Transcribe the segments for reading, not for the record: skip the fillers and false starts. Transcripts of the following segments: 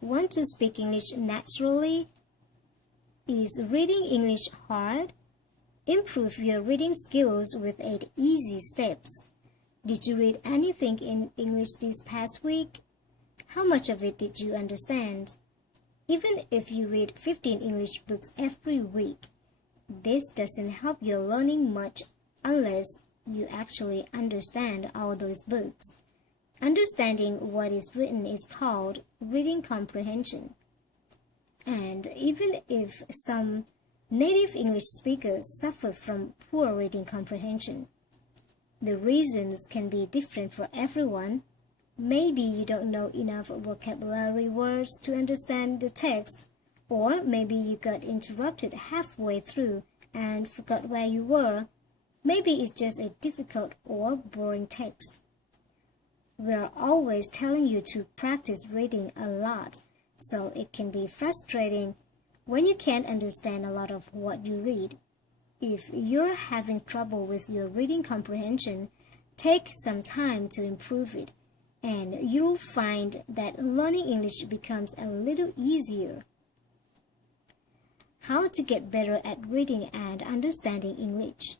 Want to speak English naturally? Is reading English hard? Improve your reading skills with 8 easy steps. Did you read anything in English this past week? How much of it did you understand? Even if you read 15 English books every week, this doesn't help your learning much unless you actually understand all those books. Understanding what is written is called reading comprehension. And even if some native English speakers suffer from poor reading comprehension, the reasons can be different for everyone. Maybe you don't know enough vocabulary words to understand the text, or maybe you got interrupted halfway through and forgot where you were. Maybe it's just a difficult or boring text. We're always telling you to practice reading a lot, so it can be frustrating when you can't understand a lot of what you read. If you're having trouble with your reading comprehension, take some time to improve it, and you'll find that learning English becomes a little easier. How to get better at reading and understanding English.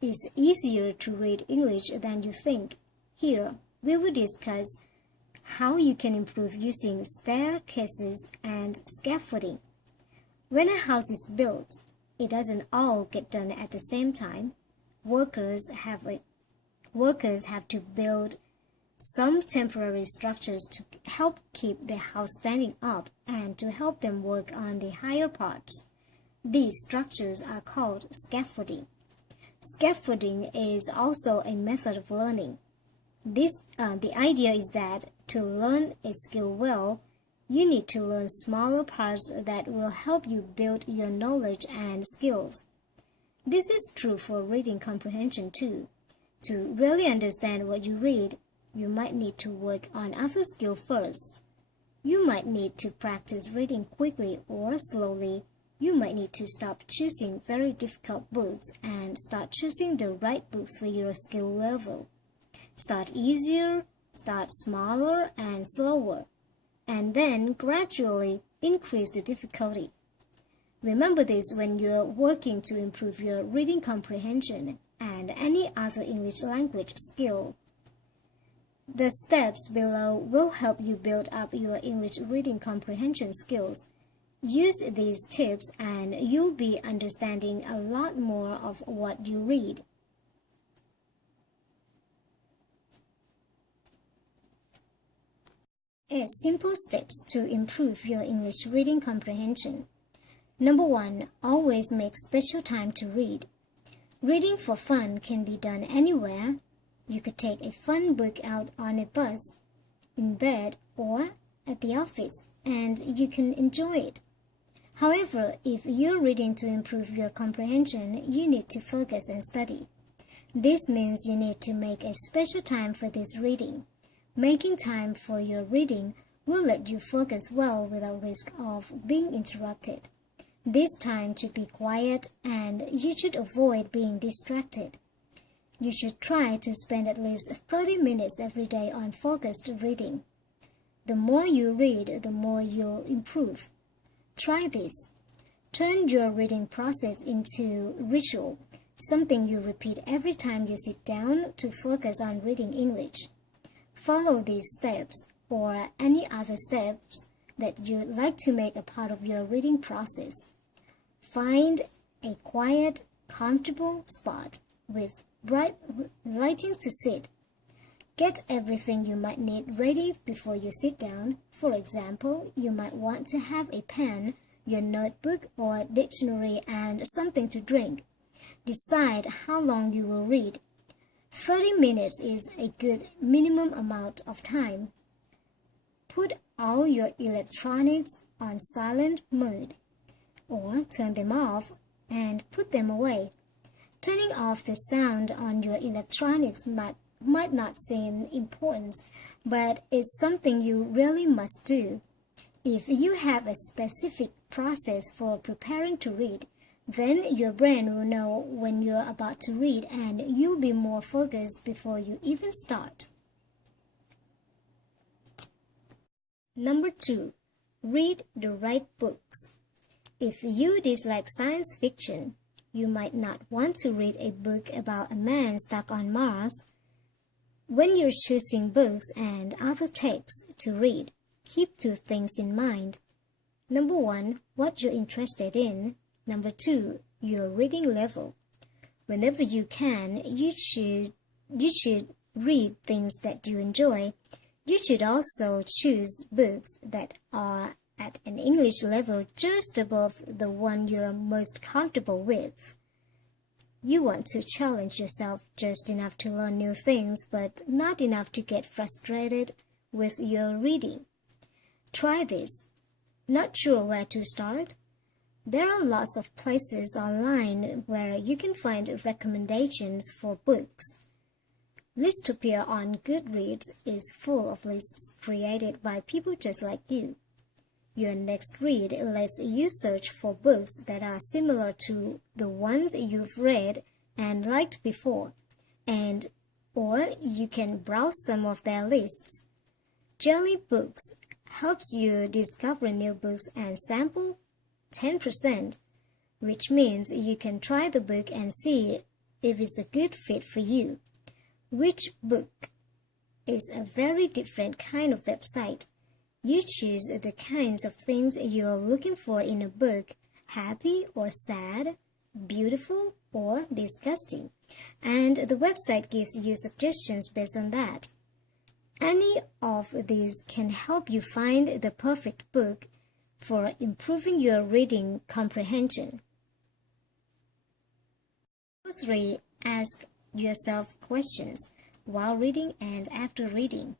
It's easier to read English than you think. Here, we will discuss how you can improve using staircases and scaffolding. When a house is built, it doesn't all get done at the same time. Workers have to build some temporary structures to help keep the house standing up and to help them work on the higher parts. These structures are called scaffolding. Scaffolding is also a method of learning. The idea is that to learn a skill well, you need to learn smaller parts that will help you build your knowledge and skills. This is true for reading comprehension too. To really understand what you read, you might need to work on other skills first. You might need to practice reading quickly or slowly. You might need to stop choosing very difficult books and start choosing the right books for your skill level. Start easier, start smaller and slower, and then gradually increase the difficulty. Remember this when you're working to improve your reading comprehension and any other English language skill. The steps below will help you build up your English reading comprehension skills. Use these tips and you'll be understanding a lot more of what you read. 8 simple steps to improve your English reading comprehension. Number 1. Always make special time to read. Reading for fun can be done anywhere. You could take a fun book out on a bus, in bed, or at the office, and you can enjoy it. However, if you're reading to improve your comprehension, you need to focus and study. This means you need to make a special time for this reading. Making time for your reading will let you focus well without risk of being interrupted. This time should be quiet and you should avoid being distracted. You should try to spend at least 30 minutes every day on focused reading. The more you read, the more you'll improve. Try this. Turn your reading process into ritual, something you repeat every time you sit down to focus on reading English. Follow these steps or any other steps that you'd like to make a part of your reading process. Find a quiet, comfortable spot with bright lightings to sit. Get everything you might need ready before you sit down. For example, you might want to have a pen, your notebook or dictionary, and something to drink. Decide how long you will read. 30 minutes is a good minimum amount of time. Put all your electronics on silent mode, or turn them off and put them away. Turning off the sound on your electronics might not seem important, but it's something you really must do. If you have a specific process for preparing to read, then your brain will know when you're about to read and you'll be more focused before you even start. Number 2. Read the right books. If you dislike science fiction, you might not want to read a book about a man stuck on Mars. When you're choosing books and other texts to read, keep two things in mind. Number one, what you're interested in. Number two, your reading level. Whenever you can, you should read things that you enjoy. You should also choose books that are at an English level just above the one you're most comfortable with. You want to challenge yourself just enough to learn new things, but not enough to get frustrated with your reading. Try this. Not sure where to start? There are lots of places online where you can find recommendations for books. Listopedia on Goodreads is full of lists created by people just like you. Your next read lets you search for books that are similar to the ones you've read and liked before, or you can browse some of their lists. Jelly Books helps you discover new books and sample 10%, which means you can try the book and see if it's a good fit for you. Which book is a very different kind of website. You choose the kinds of things you're looking for in a book, happy or sad, beautiful or disgusting, and the website gives you suggestions based on that. Any of these can help you find the perfect book for improving your reading comprehension. Number 3. Ask yourself questions while reading and after reading.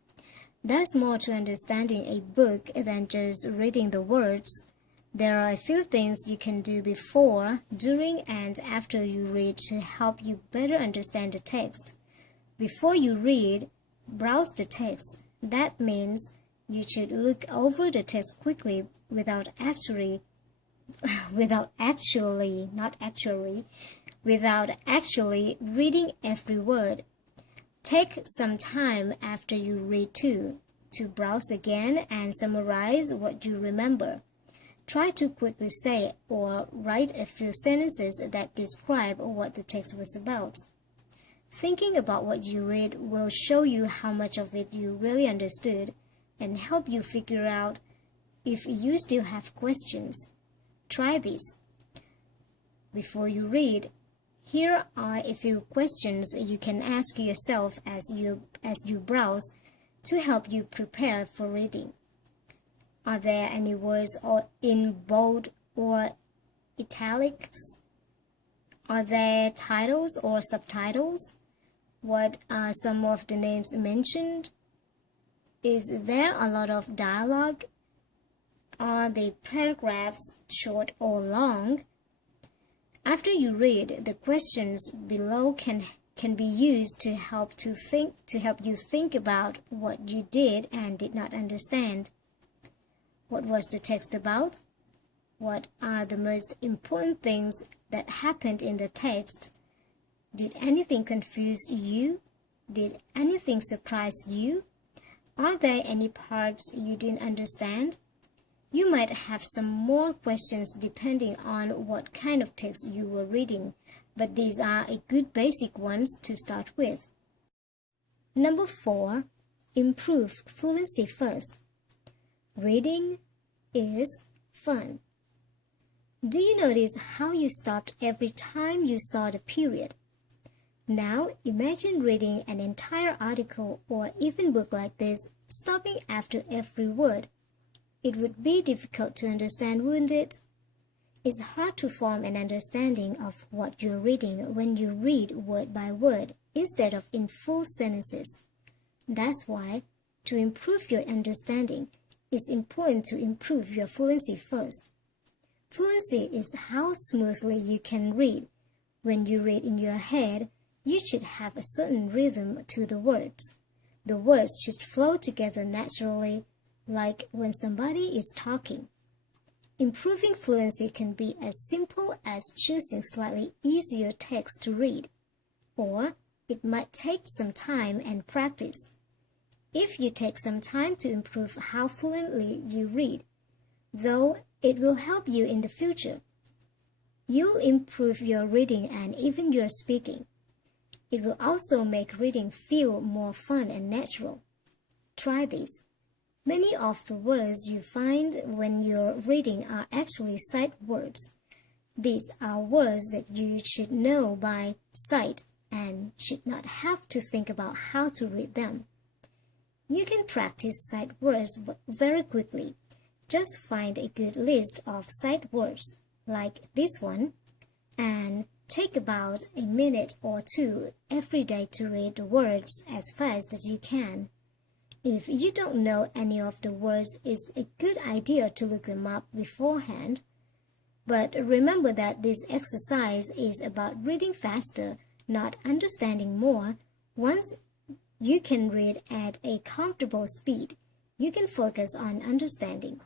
There's more to understanding a book than just reading the words. There are a few things you can do before, during, and after you read to help you better understand the text. Before you read, browse the text. That means you should look over the text quickly without actually reading every word. Take some time after you read too, to browse again and summarize what you remember. Try to quickly say or write a few sentences that describe what the text was about. Thinking about what you read will show you how much of it you really understood and help you figure out if you still have questions. Try this. Before you read, here are a few questions you can ask yourself as you browse to help you prepare for reading. Are there any words in bold or italics? Are there titles or subtitles? What are some of the names mentioned? Is there a lot of dialogue? Are the paragraphs short or long? After you read, the questions below can be used to help you think about what you did and did not understand. What was the text about? What are the most important things that happened in the text? Did anything confuse you? Did anything surprise you? Are there any parts you didn't understand? You might have some more questions depending on what kind of text you were reading, but these are a good basic ones to start with. Number 4. Improve fluency first. Reading is fun. Do you notice how you stopped every time you saw the period? Now imagine reading an entire article or even book like this, stopping after every word. It would be difficult to understand, wouldn't it? It's hard to form an understanding of what you're reading when you read word by word instead of in full sentences. That's why, to improve your understanding, it's important to improve your fluency first. Fluency is how smoothly you can read. When you read in your head, you should have a certain rhythm to the words. The words should flow together naturally, like when somebody is talking. Improving fluency can be as simple as choosing slightly easier text to read, or it might take some time and practice. If you take some time to improve how fluently you read, though it will help you in the future. You'll improve your reading and even your speaking. It will also make reading feel more fun and natural. Try this. Many of the words you find when you're reading are actually sight words. These are words that you should know by sight and should not have to think about how to read them. You can practice sight words very quickly. Just find a good list of sight words, like this one, and take about a minute or two every day to read the words as fast as you can. If you don't know any of the words, it's a good idea to look them up beforehand. But remember that this exercise is about reading faster, not understanding more. Once you can read at a comfortable speed, you can focus on understanding.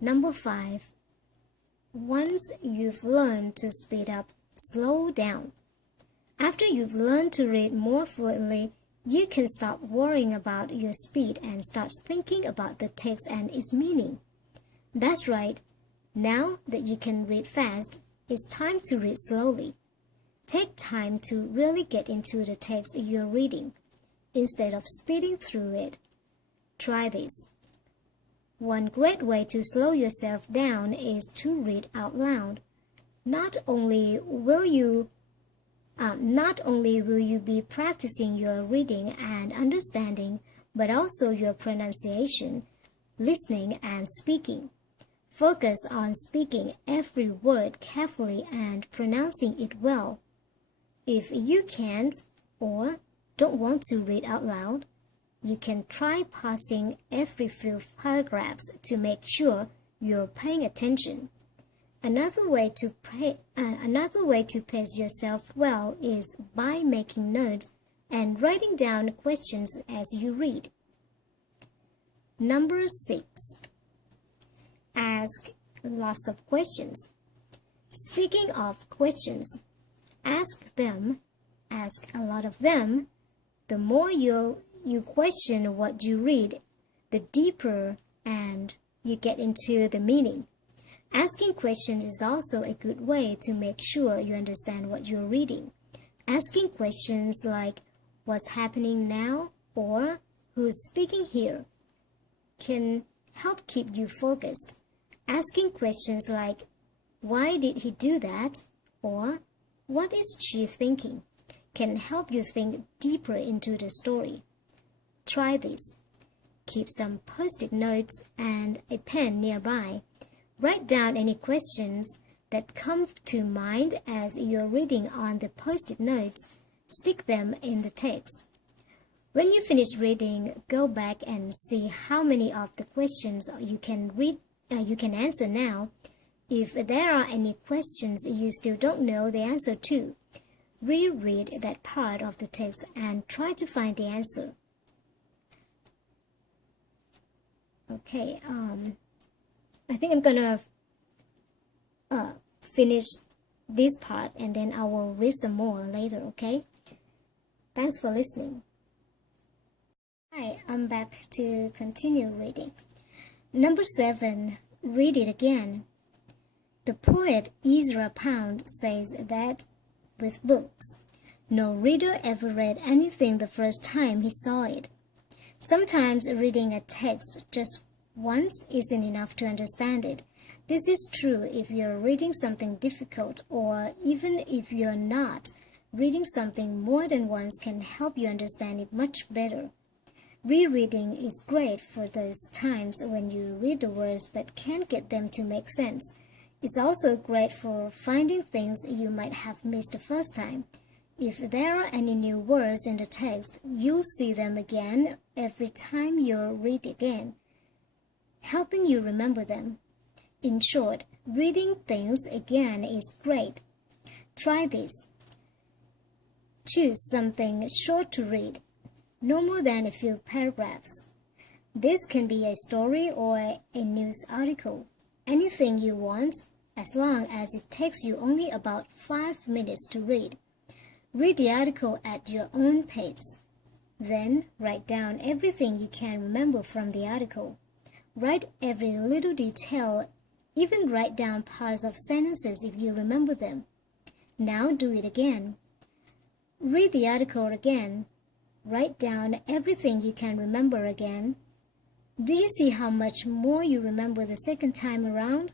Number 5. Once you've learned to speed up, slow down. After you've learned to read more fluently, you can stop worrying about your speed and start thinking about the text and its meaning. That's right. Now that you can read fast, it's time to read slowly. Take time to really get into the text you're reading, instead of speeding through it. Try this. One great way to slow yourself down is to read out loud. Not only will you be practicing your reading and understanding, but also your pronunciation, listening and speaking. Focus on speaking every word carefully and pronouncing it well. If you can't or don't want to read out loud, you can try pausing every few paragraphs to make sure you're paying attention. Another way to pace yourself well is by making notes and writing down questions as you read. Number 6. Ask lots of questions. Speaking of questions, ask a lot of them. The more you question what you read, the deeper and you get into the meaning. Asking questions is also a good way to make sure you understand what you're reading. Asking questions like, what's happening now? Or who's speaking here? Can help keep you focused. Asking questions like, why did he do that? Or what is she thinking? Can help you think deeper into the story. Try this. Keep some post-it notes and a pen nearby. Write down any questions that come to mind as you're reading on the post-it notes. Stick them in the text. When you finish reading, go back and see how many of the questions you can answer now. If there are any questions you still don't know the answer to, reread that part of the text and try to find the answer. Okay, I think I'm gonna finish this part and then I will read some more later, okay? Thanks for listening. Hi, I'm back to continue reading. Number 7, read it again. The poet Ezra Pound says that with books, no reader ever read anything the first time he saw it. Sometimes reading a text just once isn't enough to understand it. This is true if you're reading something difficult, or even if you're not. Reading something more than once can help you understand it much better. Rereading is great for those times when you read the words but can't get them to make sense. It's also great for finding things you might have missed the first time. If there are any new words in the text, you'll see them again every time you read again, helping you remember them. In short, reading things again is great. Try this. Choose something short to read, no more than a few paragraphs. This can be a story or a news article, anything you want, as long as it takes you only about 5 minutes to read. Read the article at your own pace. Then write down everything you can remember from the article. Write every little detail, even write down parts of sentences if you remember them. Now do it again. Read the article again. Write down everything you can remember again. Do you see how much more you remember the second time around?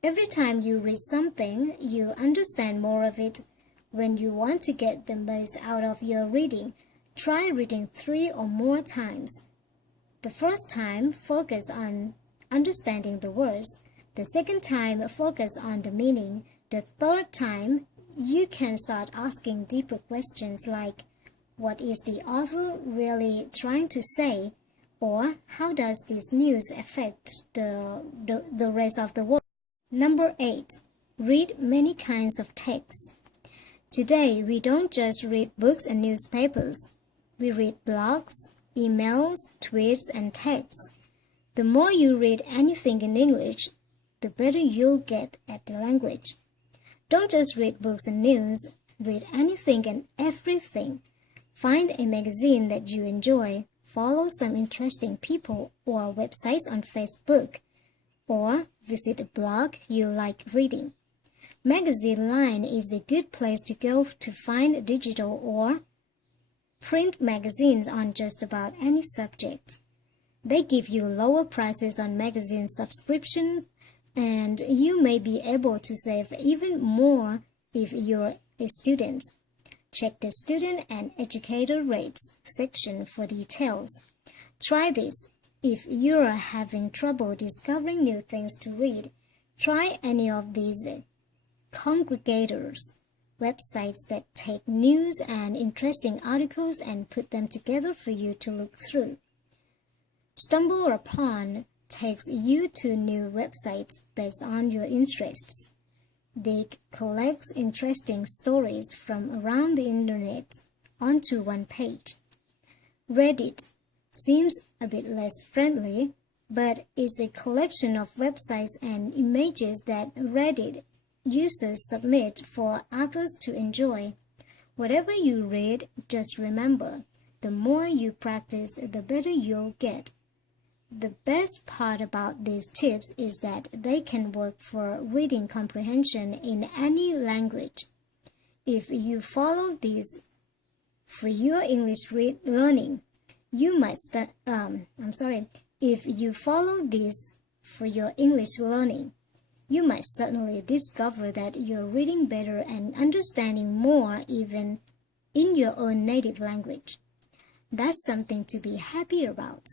Every time you read something, you understand more of it. When you want to get the most out of your reading, try reading 3 or more times. The first time, focus on understanding the words. The second time, focus on the meaning. The third time, you can start asking deeper questions like, what is the author really trying to say? Or how does this news affect the rest of the world? Number 8. Read many kinds of texts. Today, we don't just read books and newspapers. We read blogs, emails, tweets, and texts. The more you read anything in English, the better you'll get at the language. Don't just read books and news, read anything and everything. Find a magazine that you enjoy, follow some interesting people or websites on Facebook, or visit a blog you like reading. Magazine Line is a good place to go to find digital or print magazines on just about any subject. They give you lower prices on magazine subscriptions, and you may be able to save even more if you're a student. Check the Student and Educator Rates section for details. Try this. If you're having trouble discovering new things to read, try any of these congregators, websites that take news and interesting articles and put them together for you to look through. Stumble Upon takes you to new websites based on your interests. Dig collects interesting stories from around the internet onto one page. Reddit seems a bit less friendly, but is a collection of websites and images that Reddit users submit for others to enjoy. Whatever you read, just remember, the more you practice, the better you'll get. The best part about these tips is that they can work for reading comprehension in any language. If you follow these for your English learning, If you follow these for your English learning, you might suddenly discover that you're reading better and understanding more even in your own native language. That's something to be happy about.